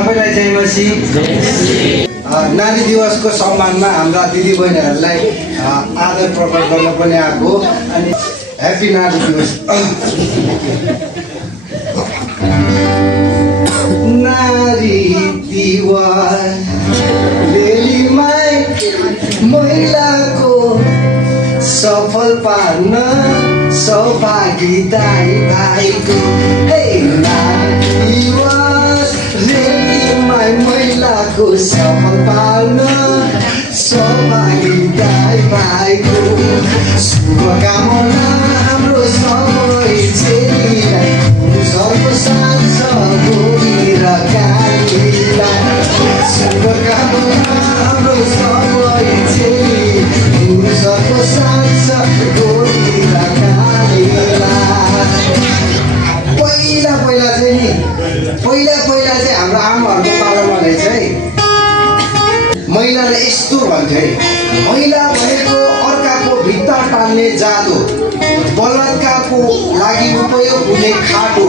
सबैलाई जय मसीह। नारी दिवसको सम्मानमा हाम्रा दिदीबहिनीहरूलाई आदर प्रकट गर्न पनि आएको अनि ह्याप्पी नारी दिवस। नारी दिवस रेलीमै महिलाको सफल पार्न सौभाग्यदायी भाइको हे नारी दिवस रेलीमै महिलाको सफल पार्न सौभाग्यदायी भाइको शुभकामना हाम्रो सबै चेलीलाई सर्वसाथ छ गोरी र कालीलाई शुभकामना हाम्रो सबै चेली सर्वसाथ छ गोरी र कालीलाई। पहिला चाहिँ हाम्रो आमाहरूको पालामाले चाहिँ महिलालाई यस्तो भन्थे, महिला भनेको अर्काको भित्ता टाल्ने जादु, बलात्कारको लागि उपयोग हुने खाटो,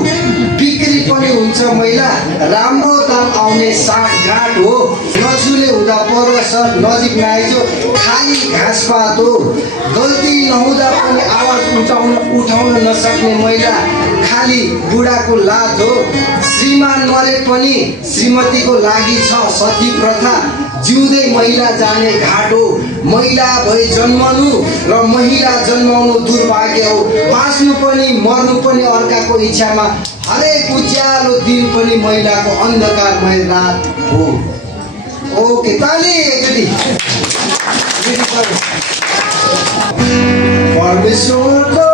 बिक्री पनि हुन्छ महिला, राम्रो दाम आउने साँठगाँठ हो, नछुले हुँदा परस नजिक नआइजो खाली घाँसपात हो, गल्ती नहुँदा पनि आवाज उठाउन नसक्ने महिला खाली बुढाको लात हो, श्रीमान मरे पनि श्रीमतीको लागि छ सती प्रथा, जिउँदै महिला जाने घाट हो, महिला भई जन्मनु र महिला जन्माउनु दुर्भाग्य हो, बाँच्नु पनि मर्नु पनि अर्काको इच्छामा, हरेक उज्यालो दिन पनि महिलाको अन्धकारमय रात हो। ओके ताली एकचोटि। परमेश्वरको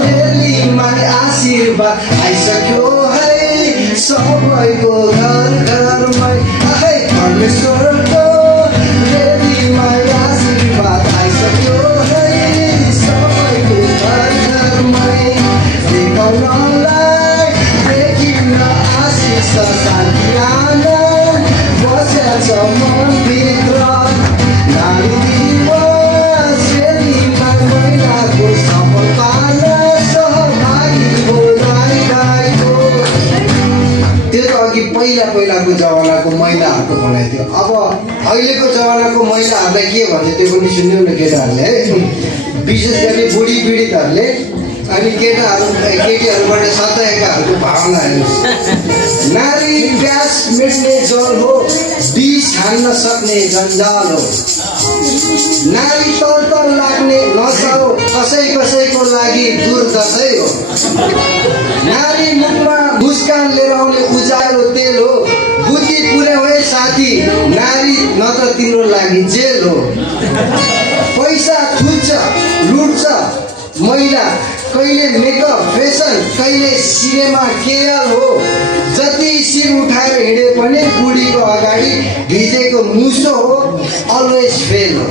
रेलीमा आशीर्वाद आइसक्यो है सबैको घर घरमै, परमेश्वरको रेलीमा आशीर्वाद आइसक्यो है सबैको घर घरमै, देखाउनलाई देखिन आशिष शान्ति आनन्द बसेछ मनभित्र। नारी दिवस रेलीमा महिलाको सफल पार्न सहभागी हो गाईको। त्यो त अघि पहिलाको जमानाको महिलाहरूको भनाइ थियो। अब अहिलेको जमानाको महिलाहरूलाई के भन्छ त्यो पनि सुन्यौँ न केटाहरूले है, विशेष गरी बुढी पीडितहरूले अनि केटीहरूबाट सताएकाहरूको भावना हेर्नुहोस्। नारी प्यास मेट्ने जल हो, विष हान्न सक्ने जन्जाल हो, नारी तल लाग्ने नशा हो, कसैको लागि दुर्दशै हो, नारी मुखमा मुस्कान लिएर आउने उज्यालो तेल हो, बुद्धि पुर्याउ है साथी नारी न त तिम्रो लागि जेल हो, पैसा थुन्छ लुट्छ महिला, कहिले मेकअप फेसन कहिले सिनेमा केरल हो, जति सिर उठाएर हिँडे पनि बुढीको अगाडि भिजेको मुसो हो, अलवेज फेल हो।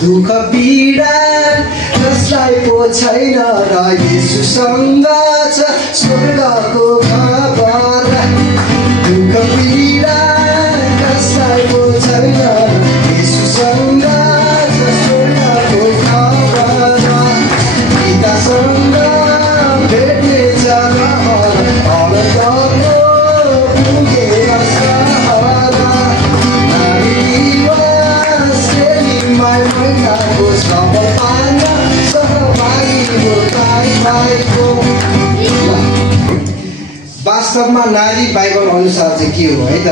दुःख पीडा कसलाई पो छैन र येशूसँग छ स्वर्गको खबर, दुःख पीडा कसलाई पो छैन येशूसँग छ स्वर्गको खबर, पितासँग भेट्नेछ अनन्तको पुगेर सहर। नारी दिवस रेलीमा महिलाको सफल पार्न सहभागी हो गाईको। वास्तवमा नारी बाइबल अनुसार चाहिँ के हो है त,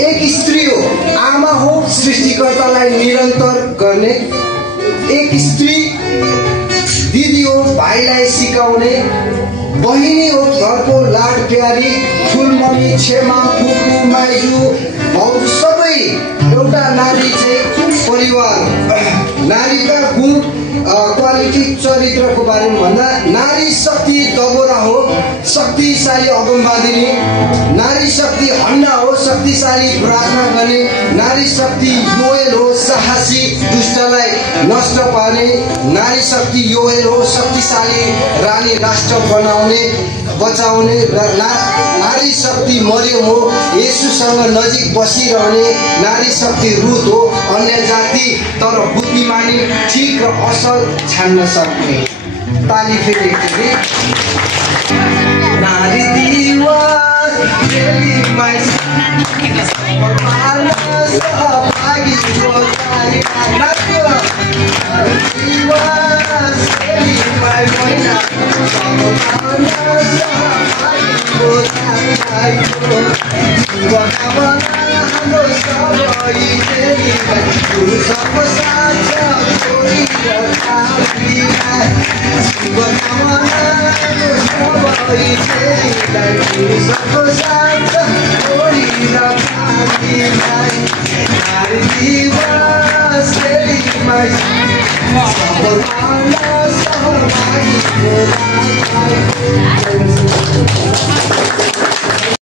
एक स्त्री हो, आमा हो, सृष्टिकर्तालाई निरन्तर गर्ने, एक स्त्री दिदी हो, भाइलाई सिकाउने, बहिनी हो, घरको लाड प्यारी, फुलमनी छेमा फुपू माइजू भाउजू सबै एउटा नारी चाहिँ परिवार। नारीका गुण क्वालिटी चरित्रको बारेमा भन्दा नारी शक्ति दबोरा हो, शक्तिशाली अगमवादिनी, नारी शक्ति हन्ना हो, शक्तिशाली प्रार्थना गर्ने, नारी शक्ति योएल हो, साहसी दुष्टलाई नष्ट पार्ने, नारी शक्ति योएल हो, शक्तिशाली रानी राष्ट्र बनाउने बचाउने, नारी शक्ति मरियम हो, येशूसँग नजिक बसिरहने, नारी शक्ति रुथ हो, अन्य जाति तर बुद्धिमानी, ठीक र असल छान्न सक्ने। ताली फेरि नारी दिवस रेलीमै सहभागीको तालिका नाच्यो दिवस रेलीमै महिला सहभागीको तालिका शुभकामना हाम्रो सबै रेलीमै सबको साथ छोरी र तालिका शुभकामना सबै रेलीलाई सबको साथ छोरी र तालिकालाई नारी दिवस रेलीमै सबैजना सहभागीको तालिका